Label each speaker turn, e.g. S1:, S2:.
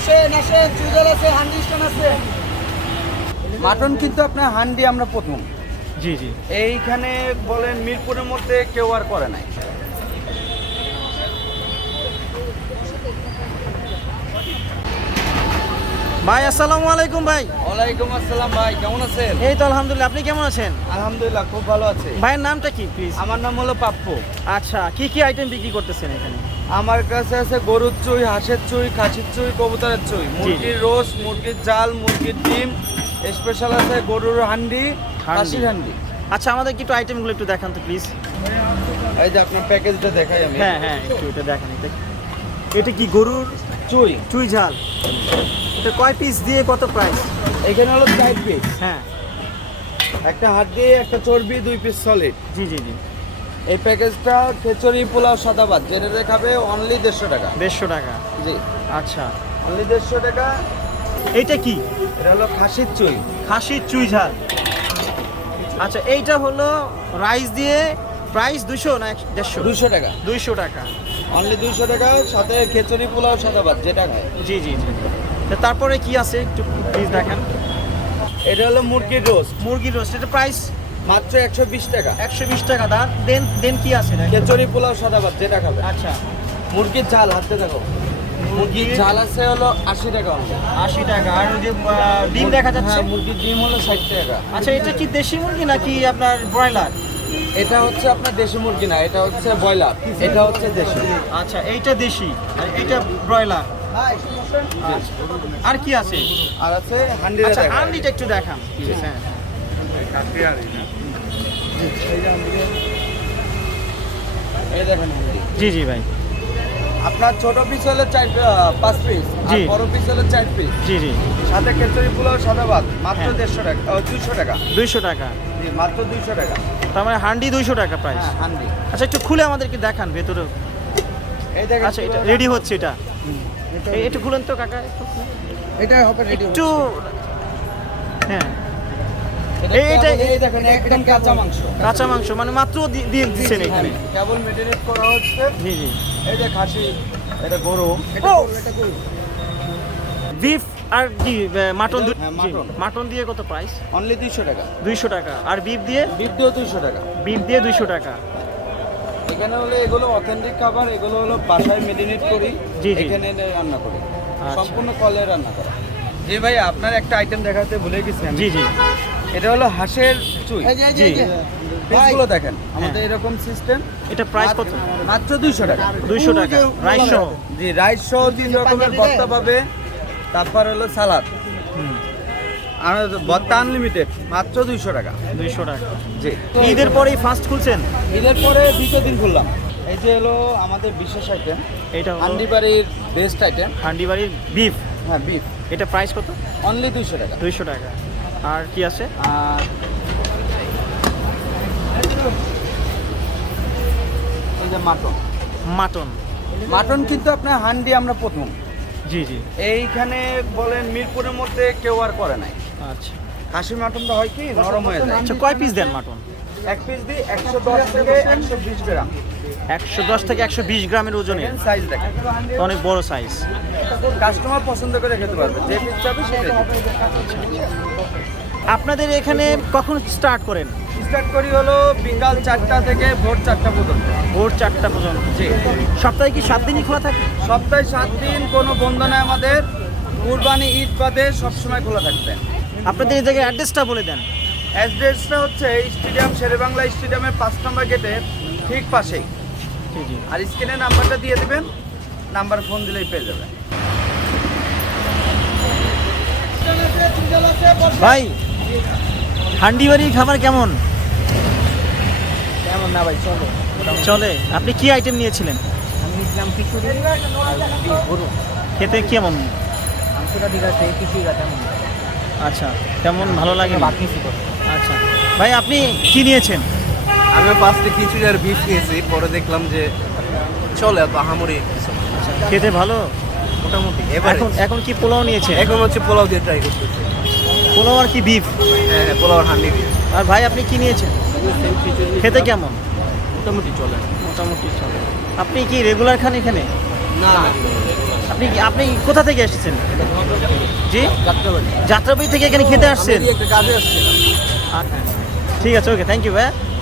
S1: Mutton কিন্তু আপনার হান্ডি আমরা প্রথম।
S2: জি জি।
S1: এইখানে বলেন মিরপুরের মধ্যে কেউ আর করে নাই।
S2: ভাই আসসালামু আলাইকুম ভাই।
S1: ওয়ালাইকুম আসসালাম ভাই, কেমন আছেন?
S2: এই তো আলহামদুলিল্লাহ, আপনি কেমন আছেন?
S1: আলহামদুলিল্লাহ খুব ভালো আছে।
S2: ভাইয়ের নামটা কি প্লিজ?
S1: আমার নাম হলো পাপ্পু।
S2: আচ্ছা, কি কি আইটেম বিক্রি করতেছেন এখানে?
S1: আমার কাছে আছে গরুর চুই, হাঁসের চুই, খাসির চুই, কবুতরের চুই, মুরগির রোস্ট, মুরগির জাল, মুরগির ডিম, স্পেশাল আছে গরুর হান্ডি, খাসির হান্ডি।
S2: আচ্ছা, আমাদের কি একটু আইটেমগুলো একটু দেখান তো প্লিজ।
S1: এই যে আপনার প্যাকেজটা দেখাই আমি।
S2: হ্যাঁ হ্যাঁ, একটু এটা দেখান। এটা কি গরুর
S1: চুই,
S2: চুই ঝাল? এটা কয় পিস দিয়ে কত প্রাইস?
S1: এখানে হলো 4 পিস,
S2: হ্যাঁ।
S1: একটা হাড্ডি, একটা চর্বি, 2 পিস সলিড।
S2: জি জি জি।
S1: এই প্যাকেজটা খিচুড়ি, পোলাও, সাদা ভাত যেটা খাবে অনলি 150 টাকা।
S2: 150 টাকা?
S1: জি
S2: আচ্ছা।
S1: অনলি 150 টাকা।
S2: এইটা কি?
S1: এটা হলো খাসির চুই,
S2: খাসির চুই ঝাল। আচ্ছা, এইটা হলো রাইস দিয়ে, প্রাইস 200 না 150?
S1: 200 টাকা।
S2: 200 টাকা,
S1: অনলি 200 টাকা, সাথে খিচুড়ি, পোলাও, সাদা ভাত যেটা খায়।
S2: জি জি জি। তো তারপরে কি আছে একটু প্লিজ দেখান।
S1: এটা হলো মুরগির রোস্ট,
S2: মুরগির রোস্ট, এটা প্রাইস
S1: মাত্র 120 টাকা।
S2: 120 টাকা। দেন দেন কি আছে না?
S1: খিচুড়ি, পোলাও, সাদা ভাত যেটা খাবে।
S2: আচ্ছা,
S1: মুরগির ঝাল হাতে দেখো, মুরগির ঝাল আছে হলো 80 টাকা অনলি।
S2: 80 টাকা। আর ওই যে ডিম দেখা যাচ্ছে?
S1: হ্যাঁ, মুরগির ডিম হলো 60 টাকা।
S2: আচ্ছা, এটা কি দেশি মুরগি নাকি আপনার ব্রয়লার?
S1: এটা হচ্ছে আপনার দেশি মুরগি না, এটা হচ্ছে ব্রয়লার, এটা হচ্ছে দেশি।
S2: আচ্ছা, এইটা দেশি আর এইটা ব্রয়লার। আর কি আছে?
S1: আর আছে হান্ডিটা
S2: আচ্ছা,
S1: দেখো।
S2: হান্ডিটা একটু দেখান। হ্যাঁ।
S1: এই দেখেন হান্ডি।
S2: জি জি ভাই।
S1: আপনার ছোট পিস হলো 5 পিস, আর
S2: জি।
S1: বড় পিস হলো 4 পিস,
S2: জি জি।
S1: সাথে খিচুড়ি, পোলাও, সাদা ভাত মাত্র
S2: হ্যাঁ।
S1: 150 টাকা, 200 টাকা।
S2: 200 টাকা?
S1: জি মাত্র 200 টাকা।
S2: তার মানে হান্ডি 200 টাকা প্রাইস?
S1: হ্যাঁ হান্ডি।
S2: আচ্ছা, একটু খুলে আমাদেরকে দেখান ভেতরে।
S1: এই দেখেন।
S2: আচ্ছা, এটা রেডি হচ্ছে এটা? একটু খুলেন তো কাকা, একটু খুলেন।
S1: এটা হবে রেডি
S2: একটু। হ্যাঁ।
S1: এই দেখেন একদম কাঁচা মাংস।
S2: কাঁচা মাংস মানে মাত্র দিয়ে দিচ্ছেন এখানে?
S1: কেবল মেরিনেট করা হচ্ছে।
S2: জি জি।
S1: এই যে খাসি, এটা গরু,
S2: ও! বিফ আর কি মাটন?
S1: হ্যাঁ, মাটন।
S2: মাটন দিয়ে কত প্রাইস?
S1: অনলি 200 টাকা।
S2: 200 টাকা। আর বিফ দিয়ে?
S1: বিফ দিয়েও 200 টাকা।
S2: বিফ দিয়ে 200 টাকা।
S1: এখানে হলো এগুলো অথেন্টিক খাবার, এগুলো হলো বাসায় মেরিনেট করি,
S2: জি, জি।
S1: এখানে এনে রান্না করি,
S2: আচ্ছা।
S1: সম্পূর্ণ কলে রান্না করা। জি ভাই, আপনার একটা আইটেম দেখাতে ভুলে গেছি আমি।
S2: জি জি।
S1: এটা হলো হাঁসের চুই।
S2: জি।
S1: পিসগুলো দেখেন আমাদের এরকম সিস্টেম।
S2: এটা প্রাইস কত?
S1: মাত্র 200 টাকা।
S2: 200 টাকা রাইস সহ?
S1: জি, রাইস সহ 3 রকমের ভর্তা পাবে, তারপর হলো সালাদ,
S2: হুম।
S1: আর ভর্তা আনলিমিটেড, মাত্র 200 টাকা।
S2: 200 টাকা।
S1: জি।
S2: ঈদের পরেই ফার্স্ট খুলছেন?
S1: ঈদের পরে দ্বিতীয় দিন খুললাম। এই যে হলো আমাদের বিশেষ আইটেম,
S2: এটা হলো
S1: হান্ডিবাড়ির বেস্ট আইটেম।
S2: হান্ডিবাড়ির বিফ।
S1: হ্যাঁ বিফ,
S2: এটা প্রাইস কত?
S1: অনলি 200 টাকা।
S2: 200 টাকা। আর কি আছে?
S1: আর এই যে মাটন।
S2: মাটন।
S1: মাটন কিন্তু আপনার হান্ডি আমরা প্রথম।
S2: জি জি।
S1: এইখানে বলেন মিরপুরের মধ্যে কেউ আর করে নাই।
S2: আচ্ছা।
S1: খাসি মাটনটা হয় কি নরম হয়ে যায়।
S2: আচ্ছা, কয় পিস দেন মাটন?
S1: এক পিস দিই 110 থেকে 120 গ্রাম।
S2: 110 থেকে 120 গ্রামের ওজনে?
S1: সাইজ দেখেন,
S2: তো অনেক বড় সাইজ।
S1: কাস্টমার পছন্দ করে খেতে পারবে, যে পিস চাবে সেটাই
S2: আপনাদের এখানে কখন স্টার্ট করেন?
S1: স্টার্ট করি হলো বিকাল 4টা থেকে ভোর 4টা পর্যন্ত।
S2: ভোর 4টা পর্যন্ত?
S1: জি।
S2: সপ্তাহে কি 7 দিনই খোলা থাকে?
S1: সপ্তাহে 7 দিন, কোনো বন্ধ নেই আমাদের। কুরবানি, ঈদ বাদে সবসময় খোলা থাকবে।
S2: আপনাদের এই জায়গায় অ্যাড্রেসটা বলে দেন।
S1: অ্যাড্রেসটা হচ্ছে স্টেডিয়াম, শেরেবাংলা স্টেডিয়ামের 5 নম্বর গেটের ঠিক পাশেই।
S2: জি জি।
S1: আর স্ক্রিনে নাম্বারটা দিয়ে দেবেন, নাম্বার ফোন দিলেই পেয়ে যাবেন।
S2: ভাই, হান্ডিবাড়ির খাবার কেমন?
S1: কেমন না ভাই, চলো।
S2: চলে। আপনি কি আইটেম নিয়েছিলেন?
S1: আমি ইসলাম খিচুড়ি গরু।
S2: খেতে কেমন?
S1: মাংসটা ঠিক আছে, কিছুই তেমন।
S2: আচ্ছা, তেমন ভালো লাগে?
S1: বাকি করে।
S2: আচ্ছা ভাই, আপনি কি নিয়েছেন?
S1: আমি ফার্স্টে খিচুড়ি আর বিফ খেয়েছি, পরে দেখলাম যে চলে এত আহামরি কিছু না।
S2: খেতে ভালো মোটামুটি। এখন এখন কি পোলাও নিয়েছেন?
S1: এখন হচ্ছে পোলাও দিয়ে ট্রাই করতেছি।
S2: পোলাও আর কি বিফ?
S1: হ্যাঁ, পোলাও আর হান্ডি দিয়ে।
S2: আর ভাই, আপনি কি নিয়েছেন? খেতে কেমন?
S1: মোটামুটি চলে।
S2: মোটামুটি চলে। আপনি কি রেগুলার খান এখানে?
S1: না,
S2: আপনি কোথা থেকে এসেছেন? জি, যাত্রাবাড়ি থেকে এখানে খেতে আসছেন?
S1: একটা কাজে আসছে।
S2: ঠিক আছে, ওকে, থ্যাংক ইউ ভাই।